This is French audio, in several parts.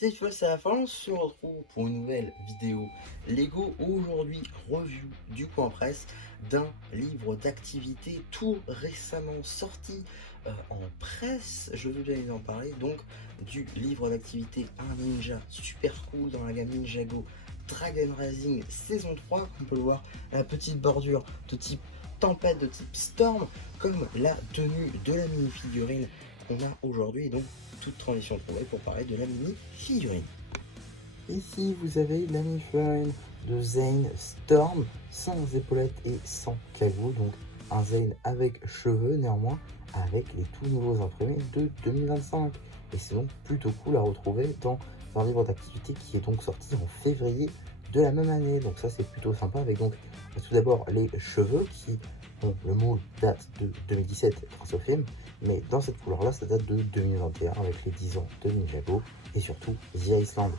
Cette fois c'est la fin, on se retrouve pour une nouvelle vidéo Lego. Aujourd'hui, review du coin presse d'un livre d'activité tout récemment sorti en presse. Je veux bien en parler donc du livre d'activité Un Ninja super cool dans la gamme Ninjago Dragon Rising saison 3. On peut le voir, la petite bordure de type tempête, de type storm, comme la tenue de la mini figurine qu'on a aujourd'hui. Donc toute transition trouvée pour parler de la mini figurine. Ici vous avez la mini figurine de Zane Storm, sans épaulettes et sans cagoule, donc un Zane avec cheveux néanmoins, avec les tout nouveaux imprimés de 2025. Et c'est donc plutôt cool à retrouver dans un livre d'activité qui est donc sorti en février de la même année. Donc ça c'est plutôt sympa, avec donc tout d'abord les cheveux qui, bon, le moule date de 2017 grâce au film, mais dans cette couleur là ça date de 2021 avec les 10 ans de Ninjago et surtout The Iceland.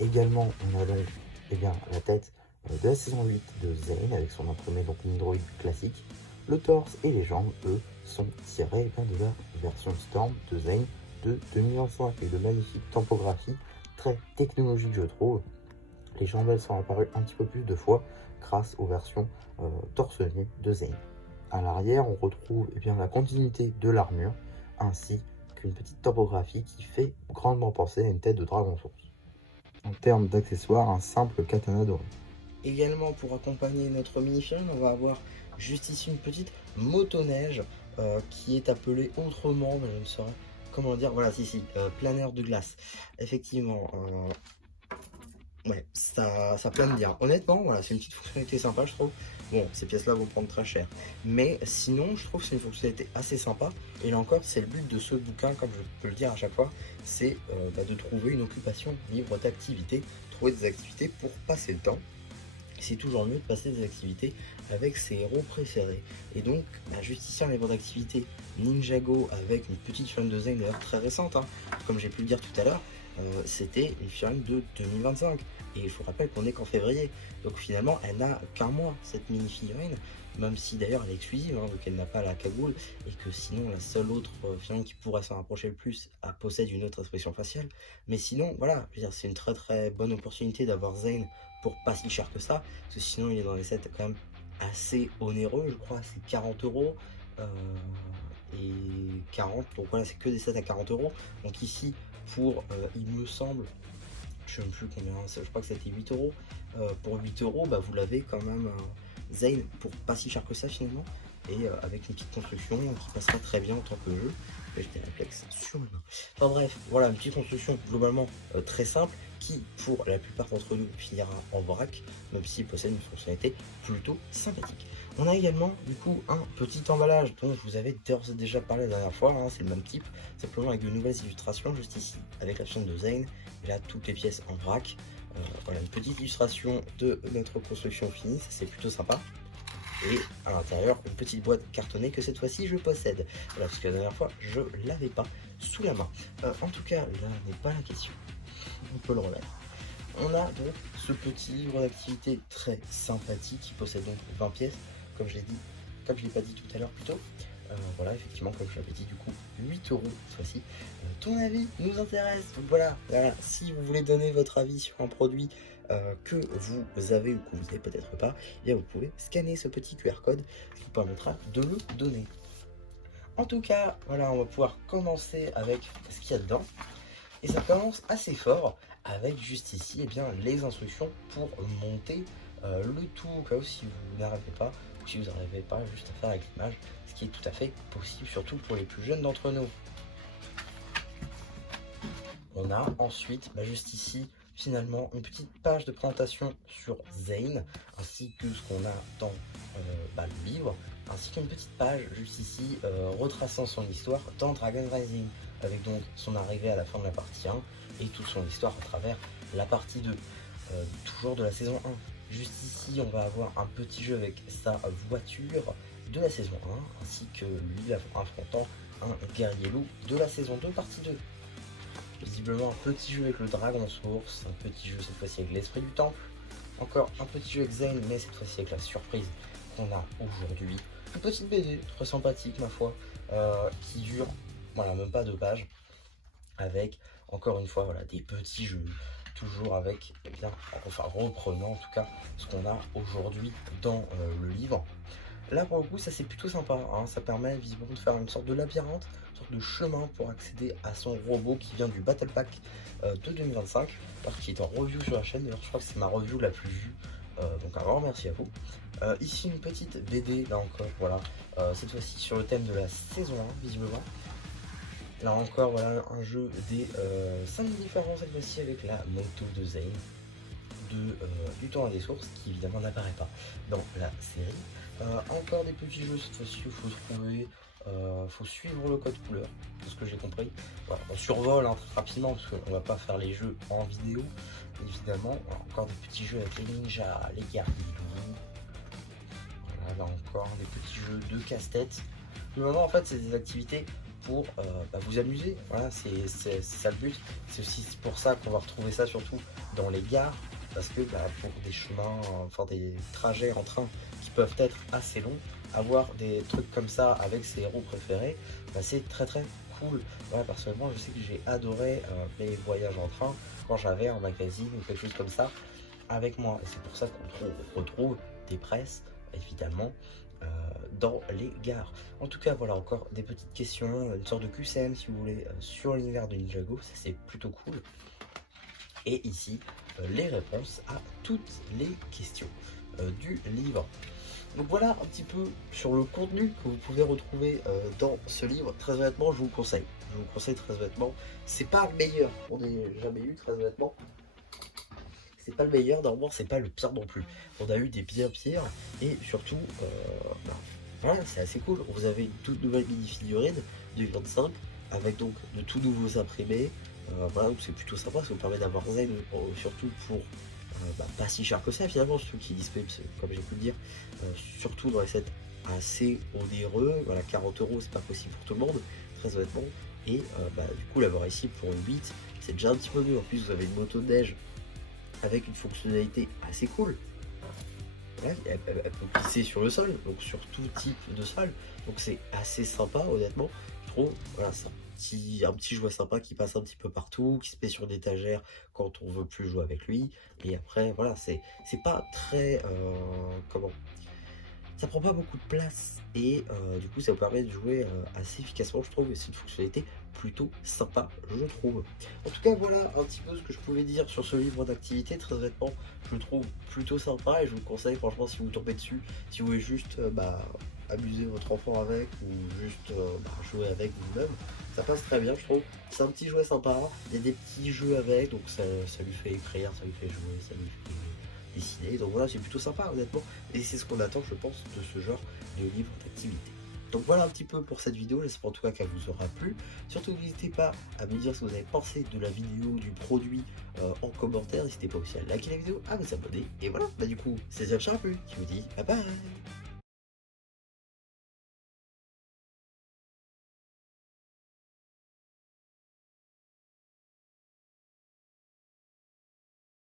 Également on a donc la tête de la saison 8 de Zane avec son imprimé donc Nidroid classique. Le torse et les jambes eux sont tirés de la version Storm de Zane de 2025 avec de magnifiques tampographies très technologiques je trouve. Les jambes elles sont apparues un petit peu plus de fois grâce aux versions torse nu de Zane. À l'arrière, on retrouve la continuité de l'armure, ainsi qu'une petite topographie qui fait grandement penser à une tête de dragon source. En termes d'accessoires, un simple katana doré. Également, pour accompagner notre mini-figurine, on va avoir juste ici une petite motoneige qui est appelée autrement, mais je ne saurais comment dire. Voilà, planeur de glace. Effectivement, ouais, ça plane bien. Honnêtement, voilà, c'est une petite fonctionnalité sympa, je trouve. Bon, ces pièces-là vont prendre très cher. Mais sinon, je trouve que c'est une fonctionnalité assez sympa. Et là encore, c'est le but de ce bouquin, comme je peux le dire à chaque fois, c'est de trouver une occupation libre d'activité, trouver des activités pour passer le temps. C'est toujours mieux de passer des activités avec ses héros préférés. Et donc, juste ici, un livre d'activité Ninjago avec une petite figurine de Zane d'ailleurs très récente, hein, comme j'ai pu le dire tout à l'heure. C'était une figurine de 2025 et je vous rappelle qu'on est qu'en février, donc finalement elle n'a qu'un mois cette mini figurine, même si d'ailleurs elle est exclusive, hein, donc elle n'a pas la cagoule, et que sinon la seule autre figurine qui pourrait s'en rapprocher le plus possède une autre expression faciale. Mais sinon voilà, je veux dire, c'est une très très bonne opportunité d'avoir Zane pour pas si cher que ça, parce que sinon il est dans les sets quand même assez onéreux, je crois c'est 40 euros et 40, donc voilà, c'est que des sets à 40 euros. Donc ici pour il me semble, je sais même plus combien, je crois que c'était 8 euros. Pour 8 euros, vous l'avez quand même Zane pour pas si cher que ça finalement, et avec une petite construction qui passera très bien en tant que jeu. J'ai des réflexes sur les mains. Enfin bref, voilà une petite construction globalement très simple qui pour la plupart d'entre nous finira en vrac, même s'il possède une fonctionnalité plutôt sympathique. On a également du coup un petit emballage dont je vous avais d'ores et déjà parlé la dernière fois, hein, c'est le même type, simplement avec de nouvelles illustrations juste ici, avec la chaîne de Zane, et là toutes les pièces en vrac. Voilà une petite illustration de notre construction finie, ça c'est plutôt sympa. Et à l'intérieur une petite boîte cartonnée que cette fois-ci je possède. Voilà, parce que la dernière fois je l'avais pas sous la main. En tout cas là n'est pas la question, on peut le remettre. On a donc ce petit livre d'activité très sympathique qui possède donc 20 pièces, comme je l'ai dit, comme je l'ai pas dit tout à l'heure plutôt. Voilà, effectivement, comme je l'avais dit, du coup, 8 euros cette fois-ci. Ton avis nous intéresse. Donc voilà, si vous voulez donner votre avis sur un produit que vous avez ou que vous n'avez peut-être pas, eh bien vous pouvez scanner ce petit QR code qui vous permettra de le donner. En tout cas, voilà, on va pouvoir commencer avec ce qu'il y a dedans. Et ça commence assez fort avec juste ici les instructions pour monter le tout, au cas où si vous n'arrivez pas ou si vous n'arrivez pas juste à faire avec l'image, ce qui est tout à fait possible, surtout pour les plus jeunes d'entre nous. On a ensuite juste ici finalement une petite page de présentation sur Zane, ainsi que ce qu'on a dans le livre, ainsi qu'une petite page juste ici retraçant son histoire dans Dragon Rising, avec donc son arrivée à la fin de la partie 1 et toute son histoire à travers la partie 2, toujours de la saison 1. Juste ici on va avoir un petit jeu avec sa voiture de la saison 1, ainsi que lui affrontant un guerrier loup de la saison 2 partie 2. Visiblement un petit jeu avec le dragon source, un petit jeu cette fois-ci avec l'esprit du temple, encore un petit jeu avec Zane, mais cette fois-ci avec la surprise qu'on a aujourd'hui. Une petite BD très sympathique ma foi, qui dure même pas 2 pages, avec encore une fois, voilà, des petits jeux, toujours avec, eh bien, enfin reprenant en tout cas ce qu'on a aujourd'hui dans le livre. Là pour le coup ça c'est plutôt sympa, hein. Ça permet visiblement de faire une sorte de labyrinthe, une sorte de chemin pour accéder à son robot qui vient du Battle Pack de 2025, alors qui est en review sur la chaîne. D'ailleurs je crois que c'est ma review la plus vue, donc un grand merci à vous. Ici une petite BD, là encore, voilà, cette fois-ci sur le thème de la saison 1 visiblement. Là encore, voilà un jeu des 5 différents cette fois-ci avec la moto de Zane du temps à des sources qui évidemment n'apparaît pas dans la série. Encore des petits jeux cette fois-ci, il faut trouver, faut suivre le code couleur, de ce que j'ai compris. Voilà, on survole hein, très rapidement parce qu'on va pas faire les jeux en vidéo évidemment. Alors, encore des petits jeux avec les ninjas, les guerriers. Voilà, là encore des petits jeux de casse-tête. Le moment en fait c'est des activités pour vous amuser, voilà, c'est ça le but. C'est aussi pour ça qu'on va retrouver ça surtout dans les gares, parce que pour des chemins, enfin des trajets en train qui peuvent être assez longs, avoir des trucs comme ça avec ses héros préférés, c'est très très cool. Voilà, personnellement je sais que j'ai adoré mes voyages en train quand j'avais un magazine ou quelque chose comme ça avec moi, et c'est pour ça qu'on retrouve des presses évidemment dans les gares. En tout cas, voilà encore des petites questions, une sorte de QCM si vous voulez, sur l'univers de Ninjago, ça c'est plutôt cool. Et ici, les réponses à toutes les questions du livre. Donc voilà un petit peu sur le contenu que vous pouvez retrouver dans ce livre. Très honnêtement, je vous le conseille. Je vous le conseille très honnêtement. C'est pas le meilleur qu'on ait jamais eu, très honnêtement. C'est pas le meilleur, normalement c'est pas le pire non plus. On a eu des bien pires et surtout, voilà, c'est assez cool. Vous avez une toute nouvelle mini-figurine du 25 avec donc de tout nouveaux imprimés. Voilà, donc c'est plutôt sympa, ça vous permet d'avoir Zen surtout pour pas si cher que ça finalement, surtout qui est disponible, comme j'ai pu le dire, surtout dans les sets assez onéreux. Voilà, 40 € c'est pas possible pour tout le monde, très honnêtement. Et du coup l'avoir ici pour 8, c'est déjà un petit peu mieux. En plus vous avez une moto de neige avec une fonctionnalité assez cool. Ouais, elle peut glisser sur le sol, donc sur tout type de sol, donc c'est assez sympa honnêtement, je trouve. Voilà, c'est un petit jouet sympa qui passe un petit peu partout, qui se met sur une étagère quand on veut plus jouer avec lui. Et après voilà, c'est pas très comment, ça prend pas beaucoup de place et du coup ça vous permet de jouer assez efficacement, je trouve, et c'est une fonctionnalité plutôt sympa, je trouve. En tout cas voilà un petit peu ce que je pouvais dire sur ce livre d'activité. Très honnêtement je le trouve plutôt sympa et je vous conseille franchement, si vous tombez dessus, si vous voulez juste amuser votre enfant avec ou juste jouer avec vous-même, ça passe très bien je trouve. C'est un petit jouet sympa, il y a des petits jeux avec, donc ça lui fait écrire, ça lui fait jouer, ça lui fait dessiner, donc voilà, c'est plutôt sympa honnêtement, et c'est ce qu'on attend je pense de ce genre de livre d'activité. Donc voilà un petit peu pour cette vidéo, j'espère en tout cas qu'elle vous aura plu. Surtout n'hésitez pas à me dire ce que vous avez pensé de la vidéo, du produit en commentaire. N'hésitez pas aussi à liker la vidéo, à vous abonner. Et voilà, du coup, c'est Zepcharapu qui vous dit bye bye.